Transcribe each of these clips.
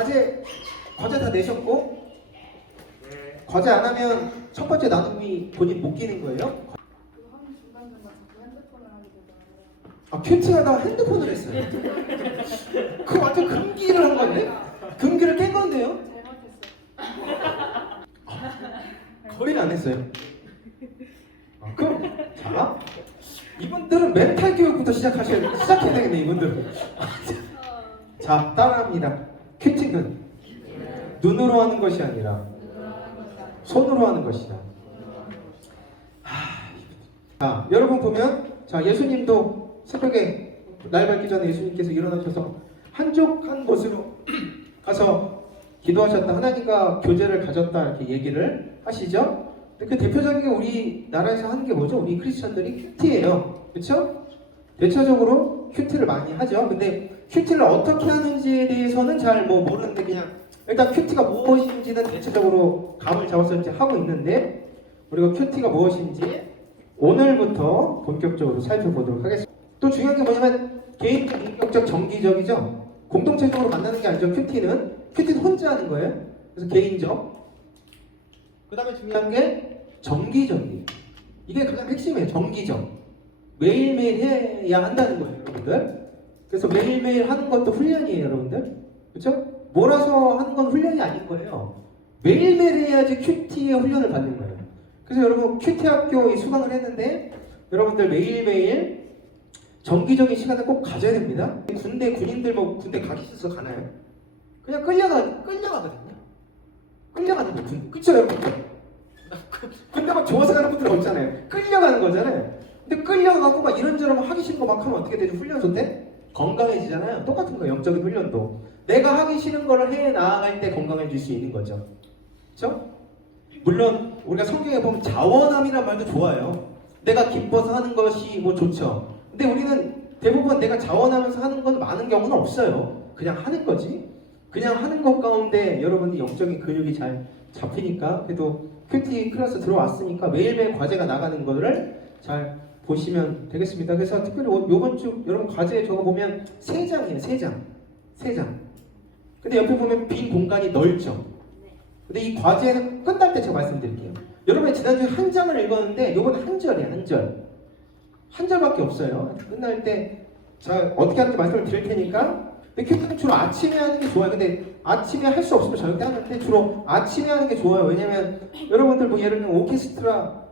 과제 다 내셨고, 과제 안 하면 첫 번째 나눔이 본인 못 끼는 거예요? 그거 하는 중간중간 자꾸 핸드폰을 하게 되더라고요. 아, 큐티하다가 핸드폰을 했어요. 그 완전 금기를 한 건데? 금기를 깬 건데요? 잘못했어요. 거의 안 했어요. 그럼 자, 이분들은 멘탈 교육부터 시작해야 되겠네, 이분들은. 자, 따라합니다. 큐티는 눈으로 하는 것이 아니라 손으로 하는 것이다. 자, 여러분 보면, 자, 예수님도 새벽에 날 밝기 전에 예수님께서 일어나셔서 한적한 곳으로 가서 기도하셨다. 하나님과 교제를 가졌다. 이렇게 얘기를 하시죠. 그 대표적인 게 우리나라에서 하는 게 뭐죠? 우리 크리스천들이 큐티예요. 그렇죠? 대체적으로 큐티를 많이 하죠. 근데 큐티를 어떻게 하는지에 대해서는 잘 모르는데, 그냥 일단 큐티가 무엇인지는 대체적으로 감을 잡아서 이제 하고 있는데, 우리가 큐티가 무엇인지 오늘부터 본격적으로 살펴보도록 하겠습니다. 또 중요한 게 뭐냐면 개인적, 인격적, 정기적이죠. 공동체적으로 만나는 게 아니죠. 큐티는 혼자 하는 거예요. 그래서 개인적. 그 다음에 중요한 게 정기적이에요. 이게 가장 핵심이에요. 정기적. 매일매일 해야 한다는 거예요, 여러분들. 그래서 매일매일 하는 것도 훈련이에요, 여러분들. 그렇죠? 몰아서 하는 건 훈련이 아닌 거예요. 매일매일 해야지 큐티의 훈련을 받는 거예요. 그래서 여러분 큐티 학교 수강을 했는데, 여러분들 매일매일 정기적인 시간을 꼭 가져야 됩니다. 군인들 뭐 군대 가기 싫어서 가나요? 그냥 끌려가거든요. 끌려가는 거 군. 그쵸 여러분? 군대 막 좋아서 가는 분들 없잖아요. 끌려가는 거잖아요. 근데 끌려가고 막 이런저런 하기 싫은 거 막 하면 어떻게 되죠? 훈련소 때? 건강해지잖아요. 똑같은 거예요. 영적인 훈련도. 내가 하기 싫은 거를 해 나아갈 때 건강해질 수 있는 거죠. 그쵸? 물론 우리가 성경에 보면 자원함이란 말도 좋아요. 내가 기뻐서 하는 것이 뭐 좋죠. 근데 우리는 대부분 내가 자원하면서 하는 건 많은 경우는 없어요. 그냥 하는 거지. 그냥 하는 것 가운데 여러분이 영적인 근육이 잘 잡히니까, 그래도 큐티 클래스 들어왔으니까 매일매일 과제가 나가는 거를 잘 보시면 되겠습니다. 그래서 특별히 요번 주 여러분 과제 저거 보면 3장이에요. 3장. 근데 옆에 보면 빈 공간이 넓죠. 근데 이 과제는 끝날 때 제가 말씀드릴게요. 여러분이 지난주에 한 장을 읽었는데 요번에 한 절이에요. 한 절밖에 없어요. 끝날 때 제가 어떻게 하는지 말씀을 드릴 테니까. 근데 큐티는 주로 아침에 하는 게 좋아요. 근데 아침에 할 수 없으면 저녁 때 하는데 주로 아침에 하는 게 좋아요. 왜냐면 여러분들 뭐 예를 들면 오케스트라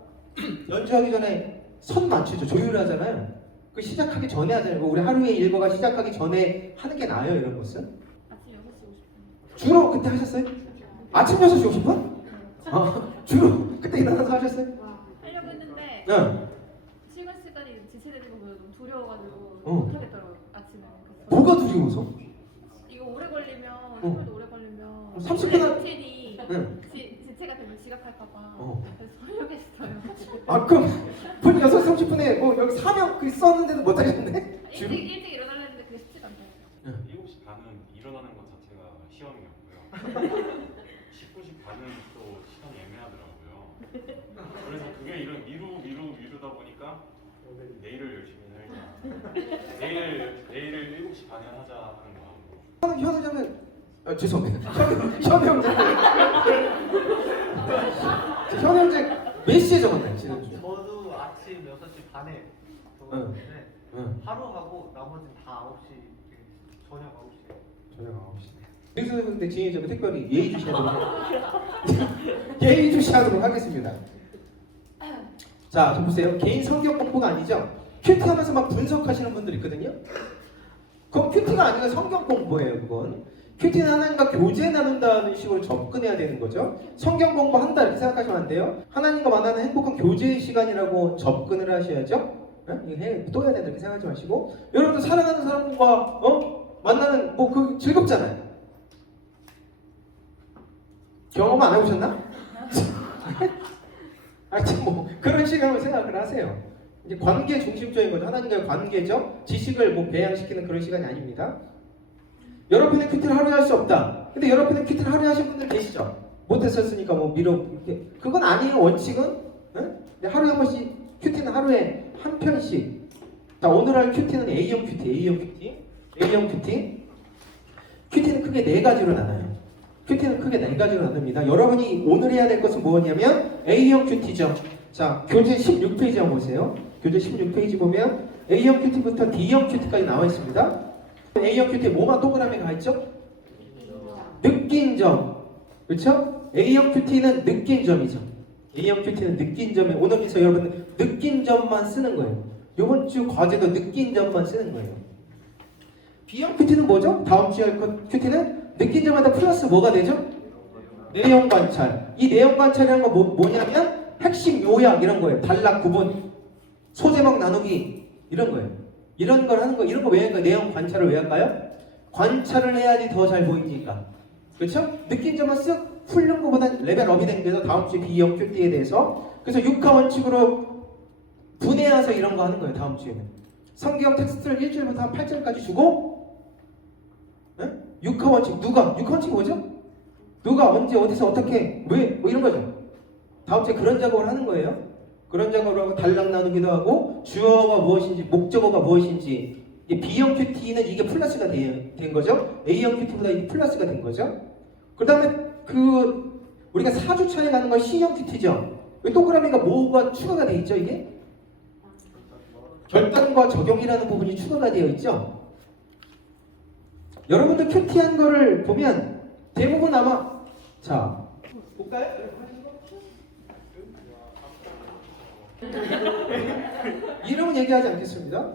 연주하기 전에 선 맞추죠. 조율하잖아요. 그 시작하기 전에 하잖아요. 우리 하루의 일과가 시작하기 전에 하는 게 나아요. 이런 것은. 아침 6시 50분. 주로 그때 하셨어요? 아침 6시 50분? 주로 그때 일어나서 하셨어요? 하려고 했는데 응. 출근 시간이 지체되는 거 보면 너무 두려워가지고 응. 못하겠더라고요. 아침에. 그래서 뭐가 두려워서? 이거 오래 걸리면 하루도 오래 걸리면 30분 한- 루틴이 응. 지체가 되면 지각할까봐 어. 그래서 하려고 했어요. 아 그럼 본인 6시 30분에 뭐 여기 사명 글 썼는데도 못 하셨네? 일찍 일어나려 했는데 그게 쉽지가 않아요. 7시 반은 일어나는 것 자체가 시험이었고요. 19시 반은 또 시간이 애매하더라고요. 그래서 그게 미루다 보니까 내일을 열심히 살자. 내일을 7시 반에 하자 하는 마음으로. 현우장은 죄송합니다. 현우형제 현우형제 몇 시에 적었나요? 지난주에? 저도 아침 6시 반에 적었는데 하루 하고 나머지는 다 9시, 저녁 9시에. 저녁 9시. 여기서 근데 진행자분 특별히 예의 주시하도록 예의 주시하도록 하겠습니다. 자, 좀 보세요. 개인 성격 공부가 아니죠. 큐티하면서 막 분석하시는 분들 있거든요. 그건 큐티가 아니라 성경 공부예요. 그건 큐티는 하나님과 교제 나눈다는 식으로 접근해야 되는 거죠. 성경 공부한다 이렇게 생각하시면 안 돼요. 하나님과 만나는 행복한 교제의 시간이라고 접근을 하셔야죠. 이거 또 해야 된다 이렇게 생각하지 마시고, 여러분도 사랑하는 사람과 만나는 뭐 그 즐겁잖아요. 경험 안 해보셨나? 하여튼 뭐 그런 시간을 생각을 하세요. 이제 관계 중심적인 거죠. 하나님과의 관계죠. 지식을 뭐 배양시키는 그런 시간이 아닙니다. 여러분의 큐티를 하루에 할 수 없다. 근데 여러분의 큐티를 하루에 하신 분들 계시죠? 못했었으니까 뭐 이렇게. 그건 아니에요. 원칙은. 응? 근데 하루에 한 번씩 큐티는 하루에 한 편씩. 자, 오늘 할 큐티는 A형 큐티. 큐티는 크게 네 가지로 나눠요. 큐티는 크게 네 가지로 나눕니다. 여러분이 오늘 해야 될 것은 뭐냐면 A형 큐티죠. 자, 교재 16페이지 한번 보세요. 교재 16페이지 보면 A형 큐티부터 D형 큐티까지 나와 있습니다. A형 큐티에 뭐만 동그라미 가 있죠? 느낀 점. 그렇죠? A형 큐티는 느낀 점이죠. A형 큐티는 느낀 점에 오늘부터 여러분 느낀 점만 쓰는 거예요. 이번 주 과제도 느낀 점만 쓰는 거예요. B형 큐티는 뭐죠? 다음 주에 할 큐티는 느낀 점마다 플러스 뭐가 되죠? 내용 관찰. 이 내용 관찰이라는 건 뭐냐면 핵심 요약 이런 거예요. 단락 구분, 소제목 나누기 이런 거예요. 이런 걸 하는 거, 이런 거 왜 할까요? 내용 관찰을 왜 할까요? 관찰을 해야지 더 잘 보이니까. 그렇죠? 느낀 점만 쓱 풀는 것보다 레벨업이 된 거죠. 다음 주에 B형 큐티에 대해서. 그래서 6화 원칙으로 분해해서 이런 거 하는 거예요. 다음 주에는. 성경 텍스트를 1절부터 한 8절까지 주고 6화 원칙. 6화 원칙이 뭐죠? 누가 언제 어디서 어떻게 왜 뭐 이런 거죠. 다음 주에 그런 작업을 하는 거예요. 그런 작업을 하고 단락 나누기도 하고 주어가 무엇인지 목적어가 무엇인지 B형 큐티는 이게 플러스가 된 거죠. A형 큐티보다 이게 플러스가 된 거죠. 그 다음에 우리가 4주차에 가는 건 C형 큐티죠. 왜 동그라미가 뭐가 추가가 돼 있죠 이게? 결단과 적용이라는 부분이 추가가 되어 있죠. 여러분들 큐티한 거를 보면 대부분 아마 자 볼까요? 이름은 얘기하지 않겠습니다.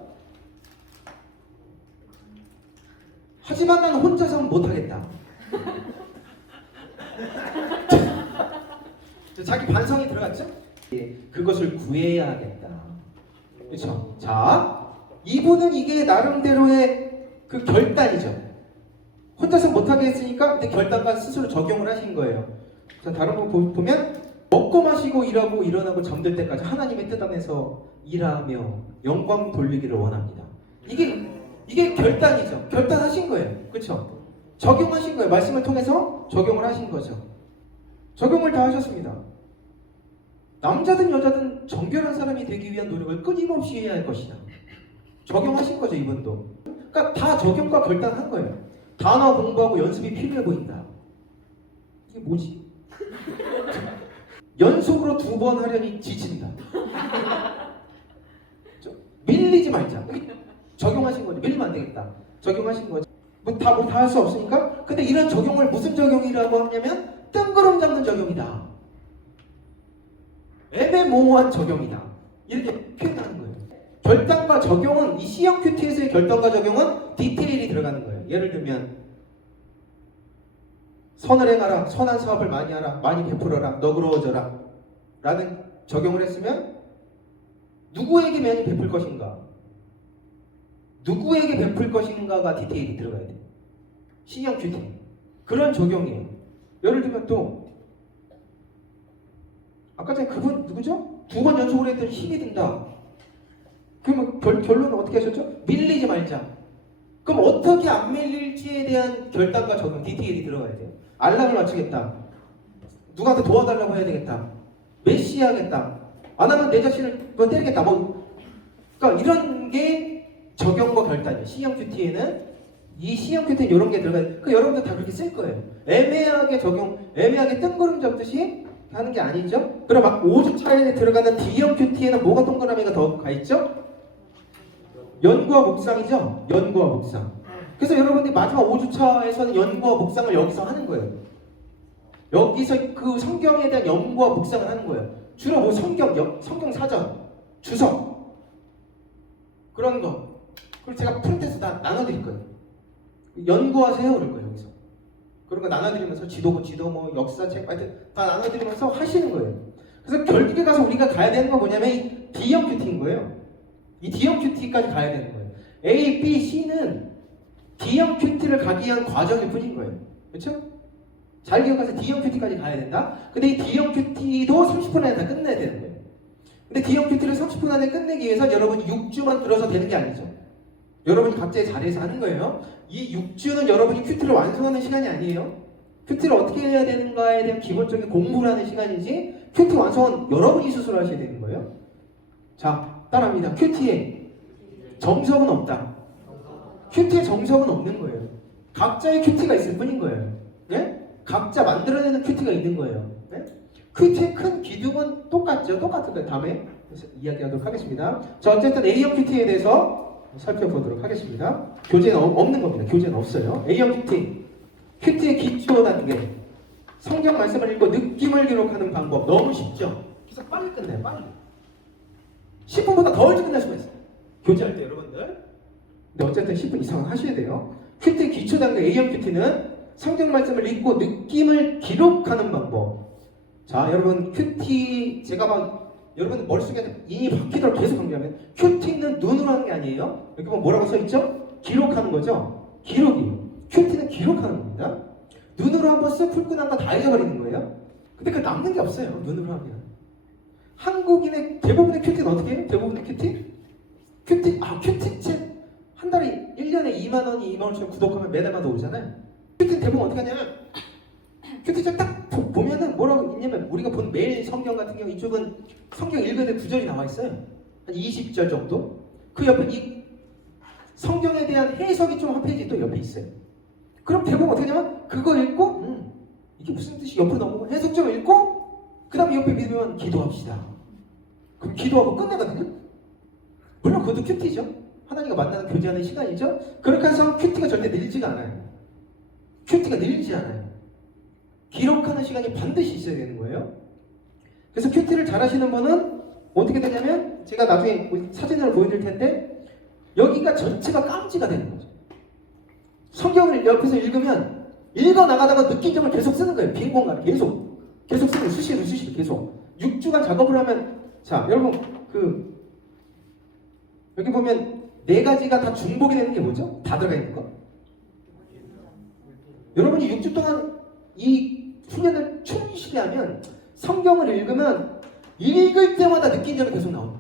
하지만 나는 혼자서는 못하겠다. 자기 반성이 들어갔죠? 그것을 구해야 하겠다. 그렇죠? 자, 이분은 이게 나름대로의 그 결단이죠. 혼자서 못하게 했으니까 근데 결단과 스스로 적용을 하신 거예요. 자, 다른 거 보면 먹고 마시고 일하고 일어나고 잠들 때까지 하나님의 뜻 안에서 일하며 영광 돌리기를 원합니다. 이게 결단이죠. 결단하신 거예요. 그렇죠? 적용하신 거예요. 말씀을 통해서 적용을 하신 거죠. 적용을 다 하셨습니다. 남자든 여자든 정결한 사람이 되기 위한 노력을 끊임없이 해야 할 것이다. 적용하신 거죠, 이분도. 그러니까 다 적용과 결단한 거예요. 단어 공부하고 연습이 필요해 보인다. 이게 뭐지? 연속으로 2번 하려니 지친다. 밀리지 말자. 적용하신 거죠. 밀리면 안 되겠다. 적용하신 거죠. 뭐 다 할 수 없으니까. 근데 이런 적용을 무슨 적용이라고 하냐면 뜬구름 잡는 적용이다. 애매모호한 적용이다. 이렇게 표현하는 거예요. 결단과 적용은 이 C형 큐티에서의 결단과 적용은 디테일이 들어가는 거예요. 예를 들면 선을 행하라, 선한 사업을 많이 하라, 많이 베풀어라, 너그러워져라 라는 적용을 했으면 누구에게 많이 베풀 것인가? 누구에게 베풀 것인가가 디테일이 들어가야 돼요. C형 큐티. 그런 적용이에요. 예를 들면 또 아까 전에 그분 누구죠? 2번 연속으로 했더니 힘이 든다. 그러면 결론은 어떻게 하셨죠? 밀리지 말자. 그럼 어떻게 안 밀릴지에 대한 결단과 적용, 디테일이 들어가야 돼요. 알람을 맞추겠다. 누구한테 도와달라고 해야 되겠다. 메시 하겠다. 안 하면 내 자신을 때리겠다. 그러니까 이런 게 적용과 결단이에요. C형 큐티에는 이 C형 큐티는 이런 게 들어가요. 그러니까 여러분들 다 그렇게 쓸 거예요. 애매하게 적용, 애매하게 뜬구름 잡듯이 하는 게 아니죠. 그럼 막 5주 차에 들어가는 D형 큐티에는 뭐가 동그라미가 더 가 있죠? 연구와 묵상이죠. 연구와 묵상. 그래서 여러분들이 마지막 5주차에서는 연구와 묵상을 여기서 하는 거예요. 여기서 그 성경에 대한 연구와 묵상을 하는 거예요. 주로 뭐 성경 사전, 주석 그런 거. 그리고 제가 프린트해서 다 나눠드릴 거예요. 연구하세요 그럴 거예요. 여기서. 그런 거 나눠드리면서 지도 뭐 역사책 하여튼 다 나눠드리면서 하시는 거예요. 그래서 결국에 가서 우리가 가야 되는 건 뭐냐면 이 D형 큐티인 거예요. 이 D형 큐티까지 가야 되는 거예요. A, B, C는 D형 큐티를 가기 위한 과정일 뿐인 거예요. 그렇죠? 잘 기억하세요. D형 큐티까지 가야 된다. 근데 이 D형 큐티도 30분 안에 다 끝내야 되는 거예요. 근데 D형 큐티를 30분 안에 끝내기 위해서 여러분이 6주만 들어서 되는 게 아니죠. 여러분이 각자의 자리에서 하는 거예요. 이 6주는 여러분이 큐티를 완성하는 시간이 아니에요. 큐티를 어떻게 해야 되는가에 대한 기본적인 공부를 하는 시간이지 큐티 완성은 여러분이 스스로 하셔야 되는 거예요. 자, 따라합니다. 큐티에 정석은 없다. 큐티에 정석은 없는 거예요. 각자의 큐티가 있을 뿐인 거예요. 네? 각자 만들어내는 큐티가 있는 거예요. 네? 큐티의 큰 기둥은 똑같죠. 똑같은 거예요. 다음에 이야기하도록 하겠습니다. 자, 어쨌든 A형 큐티에 대해서 살펴보도록 하겠습니다. 교재는 없는 겁니다. 교재는 없어요. A형 큐티. 큐티의 기초 단계. 성경 말씀을 읽고 느낌을 기록하는 방법. 너무 쉽죠? 그래서 빨리 끝내요. 빨리. 10분보다 더 일찍 끝날 수가 있어요. 교재할 때 여러분들. 근데 어쨌든 10분 이상은 하셔야 돼요. 큐티 기초 단계 A형 큐티는 성경 말씀을 읽고 느낌을 기록하는 방법. 자, 여러분 큐티 제가 막 여러분 머릿속에 인이 바뀌도록 계속 강조하면 큐티는 눈으로 하는 게 아니에요. 여기 보면 뭐라고 써있죠? 기록하는 거죠. 기록이에요. 큐티는 기록하는 겁니다. 눈으로 한번 쓱 훑고 난 거 다 잊어버리는 거예요. 근데 그 남는 게 없어요. 눈으로 하면. 한국인의 대부분의 큐티는 어떻게 해요? 대부분의 큐티? 큐티책 한 달에 1년에 2만 원이 2만 원씩 구독하면 매달마다 오잖아요. 큐티는 대부분 어떻게 하냐면 큐티책 딱 보면은 뭐라고 있냐면 우리가 본 매일 성경 같은 경우 이쪽은 성경 읽어야 될 구절이 나와 있어요. 한 20절 정도. 그 옆에 이 성경에 대한 해석이 좀 한 페이지 또 옆에 있어요. 그럼 대부분 어떻게 하냐면 그거 읽고 이게 무슨 뜻이 옆으로 넘어가고 해석 좀 읽고 그 다음에 옆에 믿으면 기도합시다. 그럼 기도하고 끝내거든요. 물론 그것도 큐티죠. 하나님과 만나는 교제하는 시간이죠. 그렇게 해서 큐티가 절대 늘지가 않아요. 큐티가 늘지 않아요. 기록하는 시간이 반드시 있어야 되는 거예요. 그래서 큐티를 잘 하시는 분은 어떻게 되냐면 제가 나중에 사진으로 보여드릴 텐데 여기가 전체가 깜지가 되는 거죠. 성경을 옆에서 읽으면 읽어 나가다가 느낀 점을 계속 쓰는 거예요. 빈 공간을 계속 쓰는 거예요. 수시로 계속 6주간 작업을 하면 자 여러분 여기 보면 4가지가 다 중복이 되는 게 뭐죠? 다 들어가 있는 거. 여러분이 6주 동안 이 훈련을 충실히 하면 성경을 읽으면 읽을 때마다 느낀 점이 계속 나옵니다.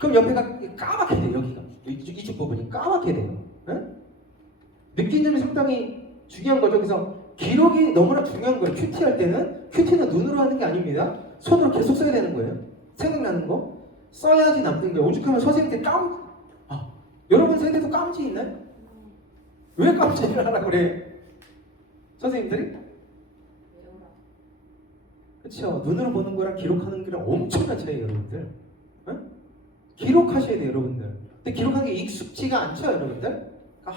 그럼 옆에가 까맣게 돼요. 여기가 이쪽 부분이 까맣게 돼요. 네? 느낀 점이 상당히 중요한 거죠. 그래서 기록이 너무나 중요한 거예요. 큐티할 때는 큐티는 눈으로 하는 게 아닙니다. 손으로 계속 써야 되는 거예요. 생각나는 거 써야지 남는 거예요. 오죽하면 선생님들 여러분 세대도 깜지 있나요? 왜 깜지를 하라고 그래? 선생님들이? 그렇죠. 눈으로 보는 거랑 기록하는 거랑 엄청난 차이예요, 여러분들. 응? 기록하셔야 돼요, 여러분들. 근데 기록하는 게 익숙지가 않죠, 여러분들? 그러니까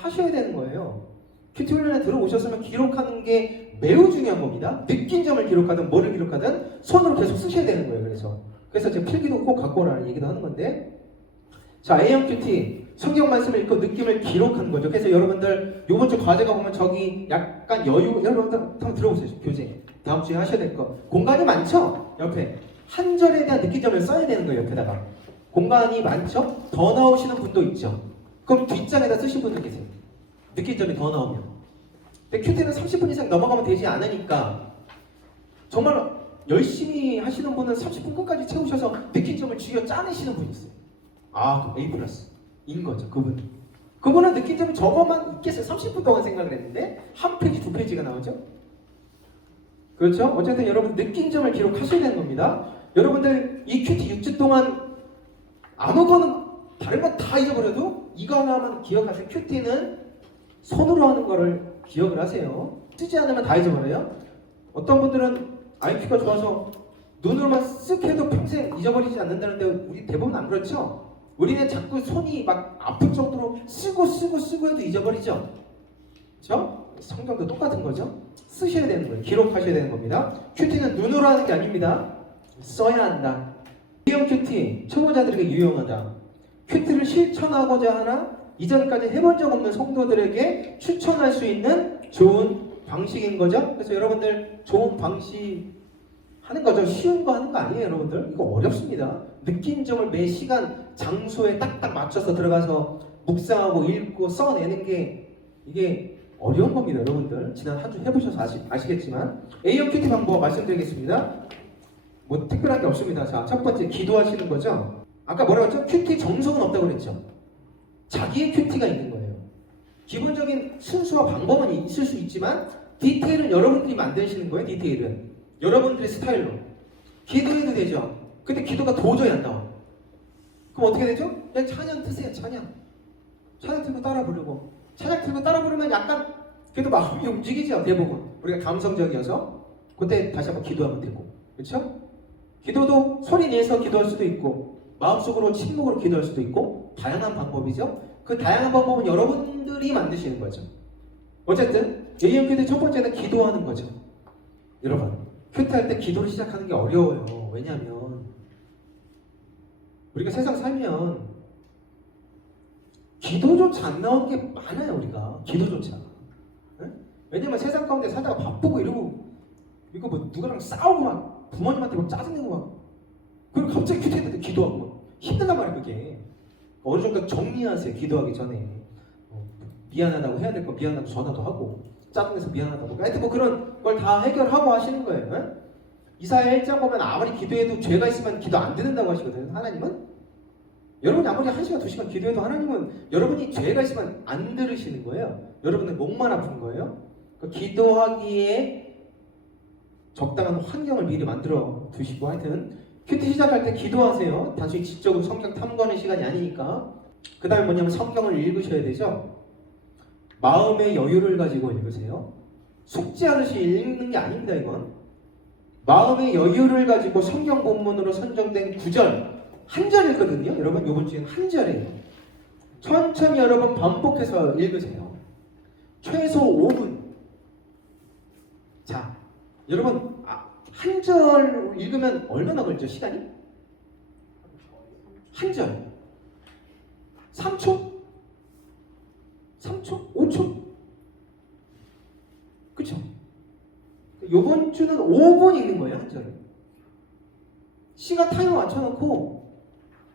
하셔야 되는 거예요. 큐티 훈련에 들어오셨으면 기록하는 게 매우 중요한 겁니다. 느낀 점을 기록하든 뭐를 기록하든 손으로 계속 쓰셔야 되는 거예요. 그래서 제가 필기도 꼭 갖고 오라는 얘기도 하는 건데 자, A형 큐티 성경 말씀을 읽고 느낌을 기록하는 거죠. 그래서 여러분들 이번 주 과제가 보면 저기 약간 여유 여러분들 한번 들어보세요. 교재 다음 주에 하셔야 될 거 공간이 많죠? 옆에 한 절에 대한 느낀 점을 써야 되는 거예요. 옆에다가 공간이 많죠? 더 나오시는 분도 있죠. 그럼 뒷장에다 쓰신 분들 계세요. 느낀 점이 더 나오면. 근데 큐티는 30분 이상 넘어가면 되지 않으니까 정말 열심히 하시는 분은 30분 끝까지 채우셔서 느낀 점을 쥐어 짜내시는 분이 있어요. 그럼 A+인 거죠. 그분은 느낀 점이 저것만 있겠어요. 30분 동안 생각을 했는데 한 페이지, 2페이지가 나오죠. 그렇죠? 어쨌든 여러분 느낀 점을 기록하셔야 되는 겁니다. 여러분들 이 큐티 6주 동안 아무거나 다른 건 다 잊어버려도 이거 하나만 기억하세요. 큐티는 손으로 하는 거를 기억을 하세요. 쓰지 않으면 다 잊어버려요. 어떤 분들은 IQ가 좋아서 눈으로만 쓱 해도 평생 잊어버리지 않는다는데 우리 대부분 안 그렇죠? 우리는 자꾸 손이 막 아플 정도로 쓰고 해도 잊어버리죠? 그렇죠? 성경도 똑같은 거죠? 쓰셔야 되는 거예요. 기록하셔야 되는 겁니다. 큐티는 눈으로 하는 게 아닙니다. 써야 한다. A형 큐티, 초보자들에게 유용하다. 큐티를 실천하고자 하나 이전까지 해본 적 없는 성도들에게 추천할 수 있는 좋은 방식인 거죠. 그래서 여러분들 좋은 방식 하는 거죠. 쉬운 거 하는 거 아니에요, 여러분들. 이거 어렵습니다. 느낀 점을 매 시간 장소에 딱딱 맞춰서 들어가서 묵상하고 읽고 써내는 게 이게 어려운 겁니다, 여러분들. 지난 한 주 해보셔서 아시겠지만 A형 큐티 방법 말씀드리겠습니다. 뭐 특별한 게 없습니다. 자, 첫 번째 기도하시는 거죠. 아까 뭐라고 했죠? 큐티 정석은 없다고 그랬죠. 자기의 큐티가 있는 거예요. 기본적인 순수와 방법은 있을 수 있지만 디테일은 여러분들이 만드시는 거예요. 디테일은 여러분들의 스타일로 기도해도 되죠. 근데 기도가 도저히 안 나와. 그럼 어떻게 되죠? 그냥 찬양 트세요. 찬양 틀고 따라 부르고 찬양 틀고 따라 부르면 약간 그래도 마음이 움직이죠. 대부분 우리가 감성적이어서 그때 다시 한번 기도하면 되고, 그렇죠? 기도도 소리 내서 기도할 수도 있고 마음속으로 침묵으로 기도할 수도 있고 다양한 방법이죠. 그 다양한 방법은 여러분들이 만드시는 거죠. 어쨌든 AM 큐티 첫 번째는 기도하는 거죠. 여러분 큐티할 때 기도를 시작하는 게 어려워요. 왜냐하면 우리가 세상 살면 기도조차 안 나오는 게 많아요. 우리가 기도조차. 네? 왜냐면 세상 가운데 살다가 바쁘고 이러고 이거 뭐 누구랑 싸우고 막 부모님한테 막 짜증내고 막 그리고 갑자기 큐티했는데 기도하고 막 힘들단 말이야 그게. 어느 정도 정리하세요. 기도하기 전에 미안하다고 해야 될 거 미안하다고 전화도 하고 짜증내서 미안하다고 하여튼 뭐 그런 걸 다 해결하고 하시는 거예요. 네? 이사야 1장 보면 아무리 기도해도 죄가 있으면 기도 안 듣는다고 하시거든요. 하나님은 여러분이 아무리 1시간 2시간 기도해도 하나님은 여러분이 죄가 있으면 안 들으시는 거예요. 여러분의 목만 아픈 거예요. 그러니까 기도하기에 적당한 환경을 미리 만들어 두시고 하여튼 큐티 시작할 때 기도하세요. 단순히 지적으로 성경 탐구하는 시간이 아니니까. 그 다음에 뭐냐면 성경을 읽으셔야 되죠. 마음의 여유를 가지고 읽으세요. 숙제하듯이 읽는 게 아닙니다. 이건 마음의 여유를 가지고 성경 본문으로 선정된 구절 한 절이거든요. 여러분 이번 주에는 한 절이에요. 천천히 여러분 반복해서 읽으세요. 최소 5분. 자, 여러분 한 절 읽으면 얼마나 걸리죠? 시간이? 한 절 3초? 3초? 5초? 그쵸? 요번 주는 5분 읽는 거예요. 한 절을 시간 타이머 맞춰놓고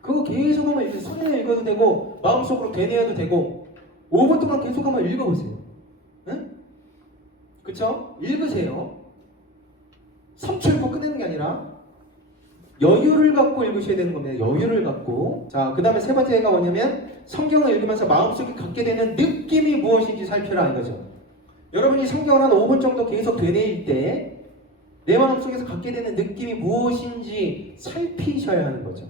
그거 계속 하면 이렇게 손에 읽어도 되고 마음속으로 되뇌어도 되고 5분 동안 계속 한번 읽어보세요. 네? 그쵸? 읽으세요. 3초 읽고 끝내는 게 아니라 여유를 갖고 읽으셔야 되는 겁니다. 여유를 갖고. 자, 그 다음에 세 번째가 뭐냐면 성경을 읽으면서 마음속에 갖게 되는 느낌이 무엇인지 살펴라 이거죠. 여러분이 성경을 한 5분 정도 계속 되뇌일 때 내 마음속에서 갖게 되는 느낌이 무엇인지 살피셔야 하는 거죠.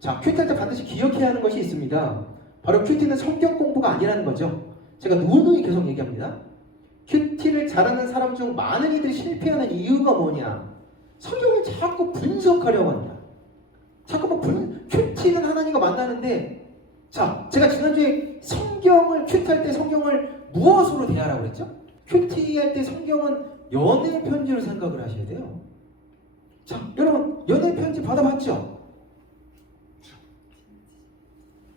자, 큐티할 때 반드시 기억해야 하는 것이 있습니다. 바로 큐티는 성경 공부가 아니라는 거죠. 제가 누누이 계속 얘기합니다. 큐티를 잘하는 사람 중 많은 이들이 실패하는 이유가 뭐냐? 성경을 자꾸 분석하려고 한다. 자꾸 뭐 큐티는 하나님과 만나는데, 자, 제가 지난주에 성경을 큐티할 때 성경을 무엇으로 대하라고 그랬죠? 큐티할 때 성경은 연애 편지로 생각을 하셔야 돼요. 자, 여러분 연애 편지 받아봤죠?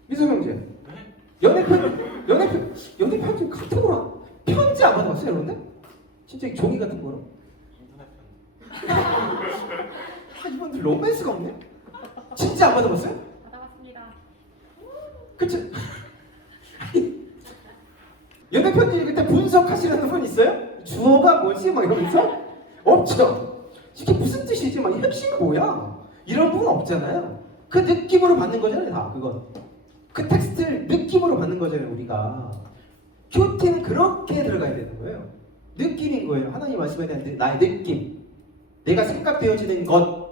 미소 형제, 연애 편지 카톡으로 편지 안 받아봤어요, 여러분들? 진짜 종이 같은 거로. 이분들 로맨스가 없네? 진짜 안 받아봤어요? 받아봤습니다. 그치? 연애 편지 읽을 때 분석하시는 분 있어요? 주어가 뭐지? 막 이러면서? 없죠? 이게 무슨 뜻이지? 막 핵심이 뭐야? 이런 부분 없잖아요. 그 느낌으로 받는 거잖아요, 다 그건. 그 텍스트를 느낌으로 받는 거잖아요, 우리가. 큐티는 그렇게 들어가야 되는 거예요. 느낌인 거예요. 하나님 말씀에 대한 나의 느낌. 내가 생각되어지는 것.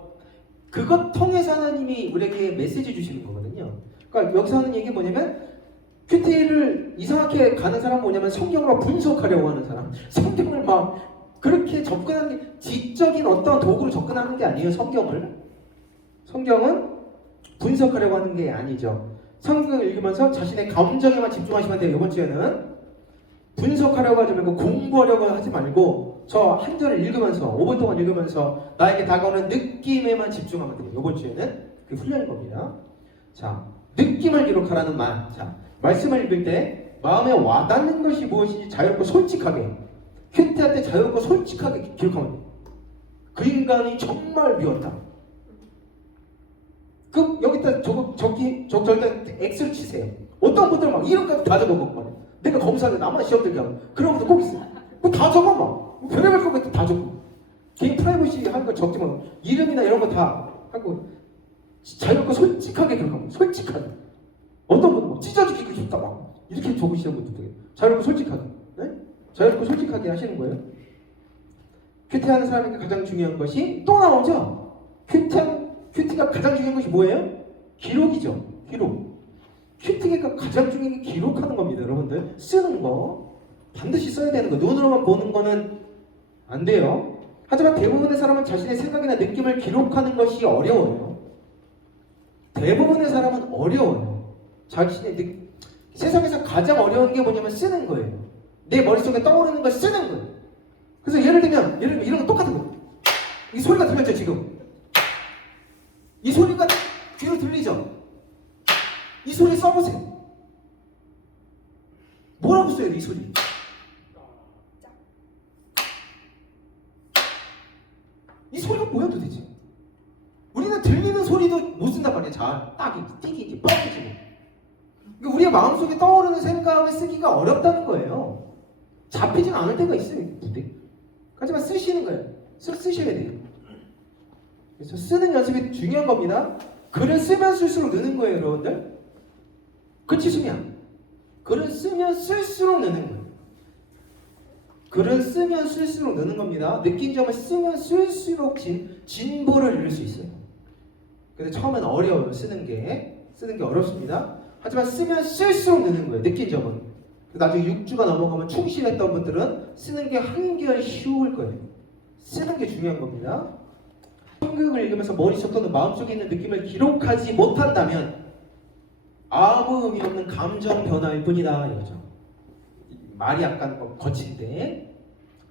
그것 통해서 하나님이 우리에게 메시지 주시는 거거든요. 그러니까 여기서 하는 얘기 뭐냐면 큐티를 이상하게 가는 사람은 뭐냐면 성경을 분석하려고 하는 사람. 성경을 막 그렇게 접근하는 게 지적인 어떤 도구로 접근하는 게 아니에요. 성경은 분석하려고 하는 게 아니죠. 성경을 읽으면서 자신의 감정에만 집중하시면 돼요. 이번 주에는 분석하려고 하지 말고 공부하려고 하지 말고 저 한 절을 읽으면서 5분 동안 읽으면서 나에게 다가오는 느낌에만 집중하면 돼요. 이번 주에는 그 훈련인 겁니다. 자, 느낌을 기록하라는 말. 자, 말씀을 읽을 때 마음에 와닿는 것이 무엇인지 자유롭고 솔직하게, 큐티할 때 자유롭고 솔직하게 기록하면 돼요. 그 인간이 정말 미웠다. 그 여기다 저기 X를 치세요. 어떤 분들 막 이름까지 다 적어보고 말이야. 내가 검사를 나만 시험 들게 하고 그런 것도 꼭 있어. 다 적어 막. 별의별 거 다 적고. 개인 프라이버시 하는 거 적지 마. 이름이나 이런 거 다 하고 자유롭고 솔직하게 기록하면 솔직하게. 어떤 분은 막 찢어지기고 싶다 막 이렇게 적으시는 분들 자유롭고 솔직하게. 네? 자유롭고 솔직하게 하시는 거예요. 큐티하는 사람에게 가장 중요한 것이 또 나오죠. 큐티가 가장 중요한 것이 뭐예요? 기록이죠. 기록. 큐티가 가장 중요한 게 기록하는 겁니다. 여러분들 쓰는 거. 반드시 써야 되는 거. 눈으로만 보는 거는 안 돼요. 하지만 대부분의 사람은 자신의 생각이나 느낌을 기록하는 것이 어려워요. 대부분의 사람은 어려워요. 세상에서 가장 어려운 게 뭐냐면 쓰는 거예요. 내 머릿속에 떠오르는 걸 쓰는 거예요. 그래서 예를 들면 이런 거 똑같은 거예요. 이 소리가 들렸죠 지금? 이 소리가 귀로 들리죠? 이 소리 써보세요. 뭐라고 써야 돼 이 소리? 이 소리가 뭐야 도대체? 우리는 들리는 소리도 못 쓴단 말이야. 잘 딱 띵기지 뻥이지. 그러니까 우리의 마음속에 떠오르는 생각을 쓰기가 어렵다는 거예요. 잡히진 않을 때가 있어요. 하지만 쓰시는 거예요. 쓰셔야 돼요. 그래서 쓰는 연습이 중요한 겁니다. 글을 쓰면 쓸수록 느는 거예요, 여러분들. 그치, 수미야? 글을 쓰면 쓸수록 느는 거예요. 글을 쓰면 쓸수록 느는 겁니다. 느낀 점을 쓰면 쓸수록 진보를 이룰 수 있어요. 근데 처음엔 어려워요. 쓰는 게 어렵습니다. 하지만 쓰면 쓸수록 느는 거예요. 느낀 점은. 나중에 6주가 넘어가면 충실했던 분들은 쓰는 게 한결 쉬울 거예요. 쓰는 게 중요한 겁니다. 성경을 읽으면서 머릿속 또는 마음속에 있는 느낌을 기록하지 못한다면 아무 의미 없는 감정 변화일 뿐이다 이거죠. 말이 약간 거친데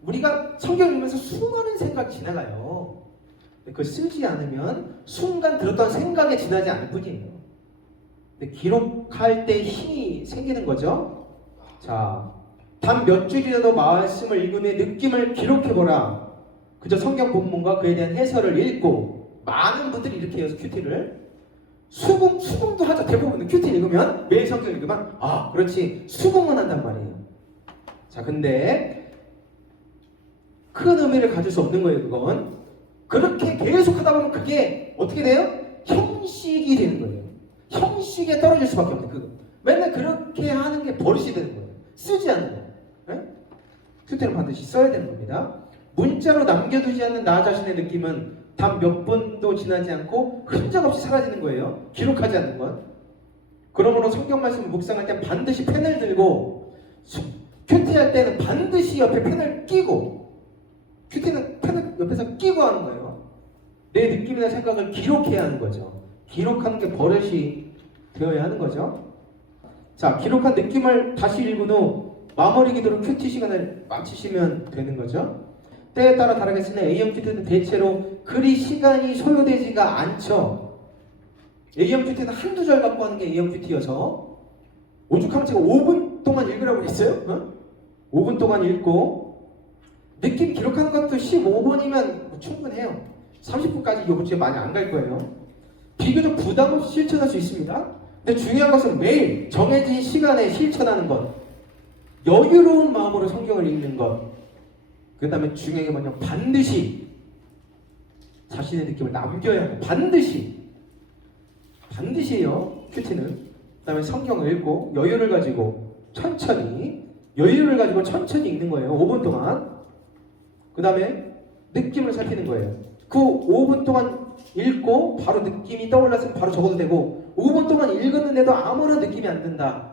우리가 성경을 읽으면서 수많은 생각이 지나가요. 그걸 쓰지 않으면 순간 들었던 생각에 지나지 않을 뿐이에요. 근데 기록할 때 힘이 생기는 거죠. 자, 단 몇 줄이라도 말씀을 읽은 후에 느낌을 기록해보라. 그저 성경 본문과 그에 대한 해설을 읽고 많은 분들이 이렇게 해서 큐티를 수긍도 하죠. 대부분은 큐티 읽으면 매일 성경 읽으면 그렇지 수긍은 한단 말이에요. 자, 근데 큰 의미를 가질 수 없는 거예요. 그건 그렇게 계속 하다 보면 그게 어떻게 돼요? 형식이 되는 거예요. 형식에 떨어질 수밖에 없는 그거. 맨날 그렇게 하는 게 버릇이 되는 거예요. 쓰지 않는 거예요. 네? 큐티는 반드시 써야 되는 겁니다. 문자로 남겨두지 않는 나 자신의 느낌은 단 몇 분도 지나지 않고 흔적 없이 사라지는 거예요. 기록하지 않는 건. 그러므로 성경 말씀을 묵상할 때 반드시 펜을 들고 큐티할 때는 반드시 옆에 펜을 끼고 큐티는 펜을 옆에서 끼고 하는 거예요. 내 느낌이나 생각을 기록해야 하는 거죠. 기록하는 게 버릇이 되어야 하는 거죠. 자, 기록한 느낌을 다시 읽은 후 마무리 기도로 큐티 시간을 마치시면 되는 거죠. 때에 따라 다르겠으나 A형 큐티는 대체로 그리 시간이 소요되지가 않죠. A형 큐티는 한두 절 갖고 하는 게 A형 큐티여서 오죽하면 제가 5분 동안 읽으라고 했어요. 5분 동안 읽고 느낌 기록하는 것도 15분이면 충분해요. 30분까지 이거 제가 많이 안 갈 거예요. 비교적 부담 없이 실천할 수 있습니다. 근데 중요한 것은 매일 정해진 시간에 실천하는 것, 여유로운 마음으로 성경을 읽는 것, 그 다음에 중요한 게 뭐냐면 반드시 자신의 느낌을 남겨야 해요. 반드시예요. 큐티는. 그 다음에 성경을 읽고 여유를 가지고 천천히 읽는 거예요. 5분 동안. 그 다음에 느낌을 살피는 거예요. 그 5분 동안 읽고 바로 느낌이 떠올랐으면 바로 적어도 되고 5분 동안 읽었는데도 아무런 느낌이 안 든다.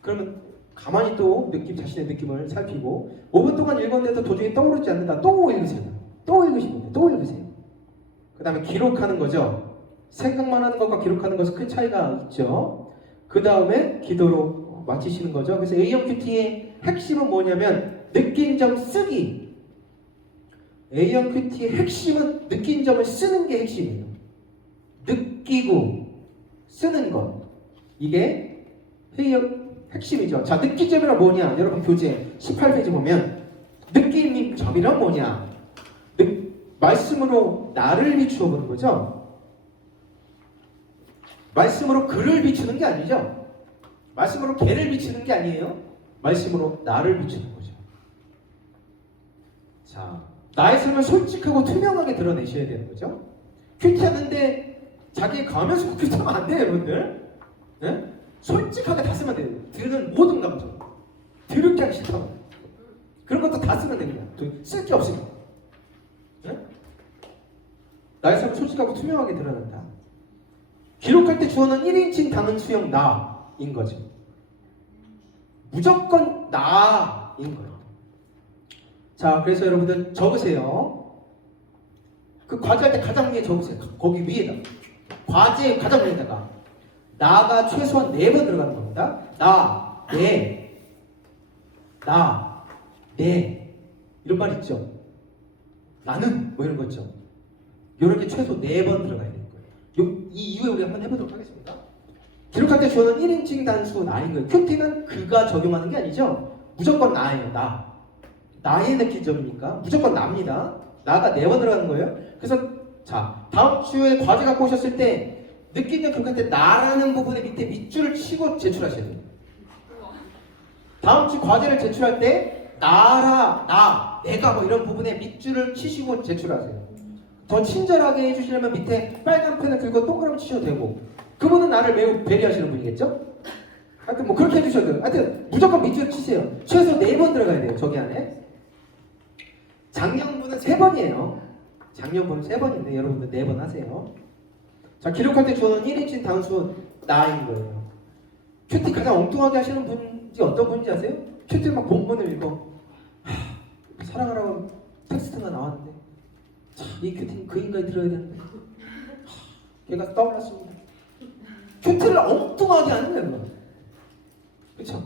그러면 가만히 또 자신의 느낌을 살피고 5분 동안 읽었는데도 도저히 떠오르지 않는다. 또 읽으세요. 또 읽으세요. 그 다음에 기록하는 거죠. 생각만 하는 것과 기록하는 것은 큰 차이가 있죠. 그 다음에 기도로 마치시는 거죠. 그래서 A형 큐티의 핵심은 뭐냐면 느낀 점 쓰기. A형 큐티의 핵심은 느낀 점을 쓰는 게 핵심이에요. 느끼고 쓰는 것. 이게 A형 핵심이죠. 자, 느낀 점이란 뭐냐? 여러분 교재 18페이지 보면 느낀 점이란 뭐냐? 말씀으로 나를 비추어 보는 거죠. 말씀으로 그를 비추는 게 아니죠. 말씀으로 걔를 비추는 게 아니에요. 말씀으로 나를 비추는 거죠. 자, 나의 삶을 솔직하고 투명하게 드러내셔야 되는 거죠. 큐티하는데 자기의 가면서 큐티하면 안 돼요, 여러분들. 네? 솔직하게 다 쓰면 돼요. 드는 모든 감정. 드럽게 하기 싫다고. 그런 것도 다 쓰면 됩니다. 쓸 게 없으니까. 네? 나의 삶을 솔직하고 투명하게 드러낸다. 기록할 때 주어는 1인칭 당은 수용 나인 거죠. 무조건 나인 거예요. 자, 그래서 여러분들 적으세요. 그 과제할 때 가장 위에 적으세요. 거기 위에다. 과제 가장 위에다가 나가 최소한 4번 들어가는 겁니다. 나, 내 이런 말 있죠. 나는 뭐 이런 거 있죠. 이렇게 최소 4번 들어가야 되는 거예요. 이 이후에 우리 한번 해보도록 하겠습니다. 기록할 때 주어는 1인칭 단수 나인 거예요. 큐티는 그가 적용하는 게 아니죠. 무조건 나예요. 나의 느끼점이니까 무조건 나입니다. 나가 4번 들어가는 거예요. 그래서 자, 다음 주에 과제 갖고 오셨을 때 느끼는 기록할 때 나라는 부분의 밑에 밑줄을 치고 제출하셔야 돼요. 다음 주 과제를 제출할 때 나라, 내가 뭐 이런 부분에 밑줄을 치시고 제출하세요. 더 친절하게 해주시려면 밑에 빨간 펜을 긁고 동그라미 치셔도 되고, 그분은 나를 매우 배려하시는 분이겠죠? 하여튼 뭐 그렇게 해주셔도 돼요. 하여튼 무조건 밑줄 치세요. 최소 4번 들어가야 돼요. 저기 안에. 작년분은 3번이에요. 작년분은 3번인데 여러분들 4번 하세요. 자, 기록할 때 주어는 1인칭 단수 나인 거예요. 큐티 가장 엉뚱하게 하시는 분이 어떤 분인지 아세요? 큐티 막 본문을 읽어. 사랑하라고 텍스트가 나왔는데 이 큐티는 그 인간이 들어야 되는데 걔가 떠올랐습니다. 큐티를 엉뚱하게 하는 거예요. 그렇죠?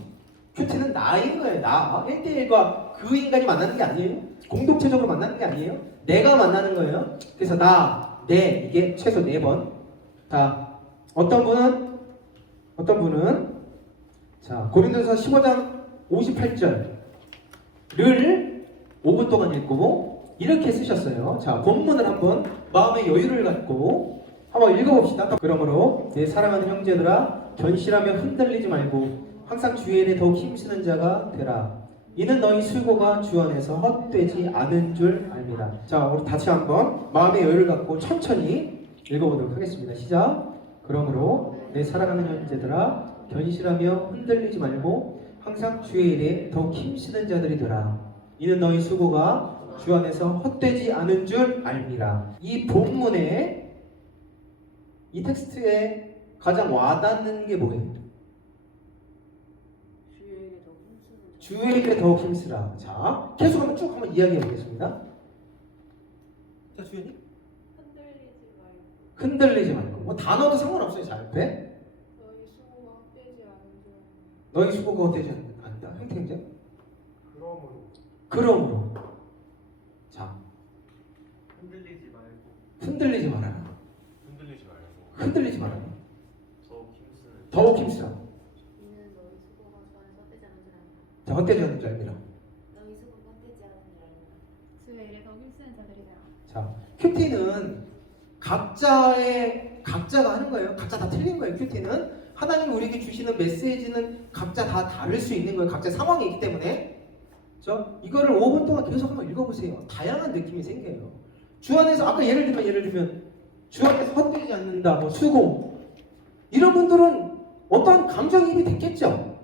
큐티는 나인 거예요. 나 1대1과 그 인간이 만나는 게 아니에요. 공동체적으로 만나는 게 아니에요. 내가 만나는 거예요. 그래서 나, 내 이게 최소 4번. 자, 어떤 분은 자, 고린도서 15장 58절을 5분 동안 읽고 이렇게 쓰셨어요. 자, 본문을 한번 마음의 여유를 갖고 한번 읽어봅시다. 그러므로 내 사랑하는 형제들아, 견실하며 흔들리지 말고 항상 주의 일에 더욱 힘쓰는 자가 되라. 이는 너희 수고가 주 안에서 헛되지 않은 줄 압니다. 자, 우리 다시 한번 마음의 여유를 갖고 천천히 읽어보도록 하겠습니다. 시작. 그러므로 내 사랑하는 형제들아, 견실하며 흔들리지 말고 항상 주의 일에 더욱 힘쓰는 자들이 되라. 이는 너희 수고가 주 안에서 헛되지 않은 줄 알미라. 이 본문에 이 텍스트에 가장 와닿는 게 뭐예요? 주에게 더욱 힘쓰라. 자, 계속 한번 쭉 한번 이야기해 보겠습니다. 자, 주연이 흔들리지 말고. 뭐 단어도 상관없어요. 자, 옆에 너희 수고가 헛되지 않는다. 행태행제. 그러므로. 자, 흔들리지 말고. 흔들리지 말고 흔들리지 말아요. 더욱 더욱 힘쓰는 힘쓰라. 자, 헛되지 않는 줄 알미라. 주의 일에 더 힘쓰는 자들이다. 자, 큐티는 각자가 하는 거예요. 각자 다 틀린 거예요. 큐티는 하나님 우리에게 주시는 메시지는 각자 다 다를 수 있는 거예요. 각자 상황이 있기 때문에. 이거를 5분 동안 계속 한번 읽어보세요. 다양한 느낌이 생겨요. 주 안에서 아까 예를 들면 주 안에서 헛되지 않는다, 뭐 수고 이런 분들은 어떤 감정이입이 됐겠죠.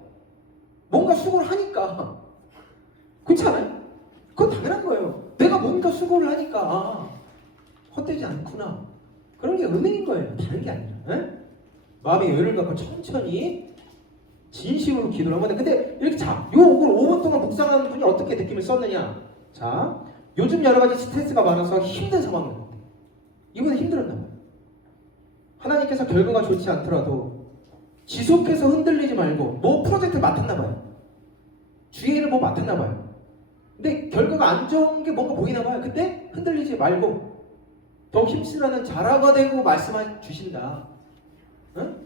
뭔가 수고를 하니까. 그렇지 않아요? 그건 당연한 거예요. 내가 뭔가 수고를 하니까 헛되지 않구나. 그런 게 은혜인 거예요. 다른 게 아니라. 에? 마음의 여유를 갖고 천천히 진심으로 기도를 하면 돼. 근데 이렇게 자, 요걸 5분 동안 묵상하는 분이 어떻게 느낌을 썼느냐? 자, 요즘 여러 가지 스트레스가 많아서 힘든 상황이었는데 이분은 힘들었나 봐요. 하나님께서 결과가 좋지 않더라도 지속해서 흔들리지 말고 뭐 프로젝트를 맡았나 봐요. 주의 일을 뭐 맡았나 봐요. 근데 결과가 안 좋은 게 뭔가 보이나 봐요. 근데 흔들리지 말고 더 힘쓰라는 자라가 되고 말씀해 주신다. 응?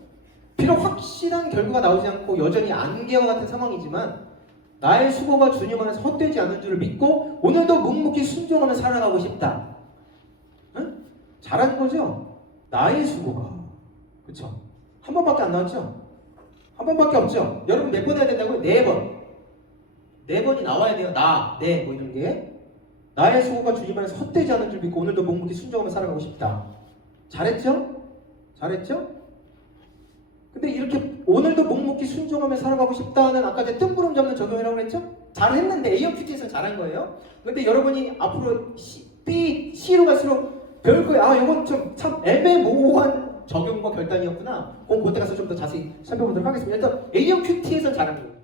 비록 확실한 결과가 나오지 않고 여전히 안개와 같은 상황이지만 나의 수고가 주님 안에서 헛되지 않은 줄을 믿고 오늘도 묵묵히 순종하며 살아가고 싶다. 응? 잘한 거죠? 나의 수고가. 그쵸? 한 번밖에 안 나왔죠? 한 번밖에 없죠? 여러분 몇 번 해야 된다고요? 4번. 4번이 나와야 돼요. 뭐 이런 게. 나의 수고가 주님 안에서 헛되지 않은 줄 믿고 오늘도 묵묵히 순종하며 살아가고 싶다. 잘했죠? 잘했죠? 근데 이렇게 오늘도 묵묵히 순종하며 살아가고 싶다는 아까 제가 뜬구름 잡는 적용이라고 그랬죠? 잘했는데 AFQT에서 잘한 거예요. 근데 여러분이 앞으로 C로 갈수록 별거야. 이건 좀 참 애매모호한 적용과 결단이었구나. 그건 그때 가서 좀 더 자세히 살펴보도록 하겠습니다. 일단 AFQT에서 잘한 거예요.